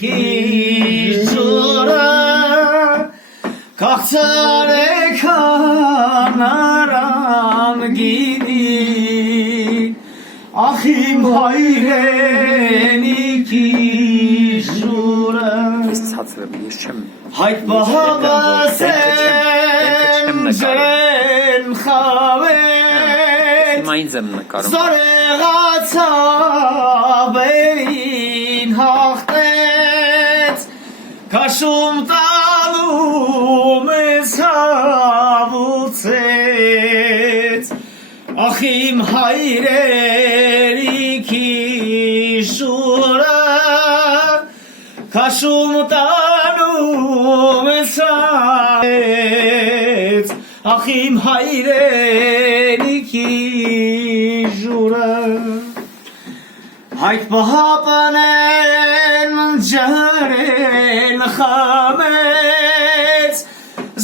քիչուրը Կաղցարեքան արան գինի Ախիմ հայրենիքի շուրը Ես ցածր եմ, ես չեմ Հայտ բահավասեն ժեն խավեց Հիմա ինձ եմ նկարում Զորեղացավերին հաղթեց Կաշում տալում ես հավուցեց Ախիմ հայրենիքի շուրը Կաշում տալում ես հավուցեց Ախիմ հայրենիքի շուրը Հայտ բահապանեն ջրեն խամեց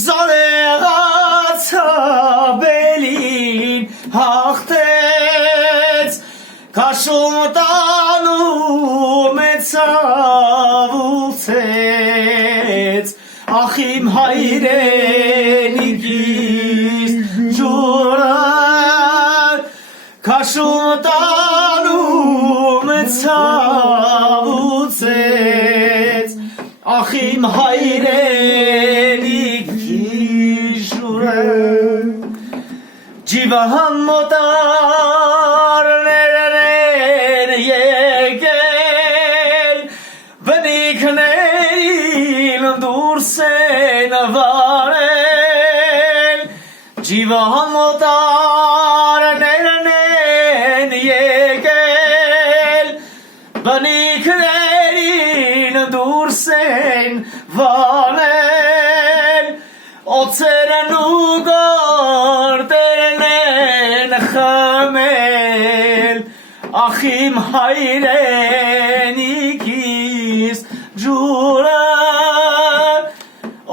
Զորեղացաբելին հաղթեց Կաշում տանում է ցավուցեց Ախիմ հայրենիքի ջուրը Կաշում տանում է ցավուցեց Ախիմ հայրենիքի ջուրը Ջիվահան մոտարներն են եկել Բնիկներին դուրս են վարել Ջիվահան մոտարներն են եկել Բնիկներին դուրս են վարել Օծերն ու գորտերն են խմել Ախիմ հայրենիքիս ջուրը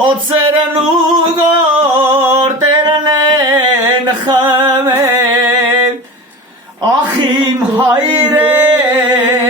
Օծերն ու գորտերն են խմել Ախիմ հայրենիքիս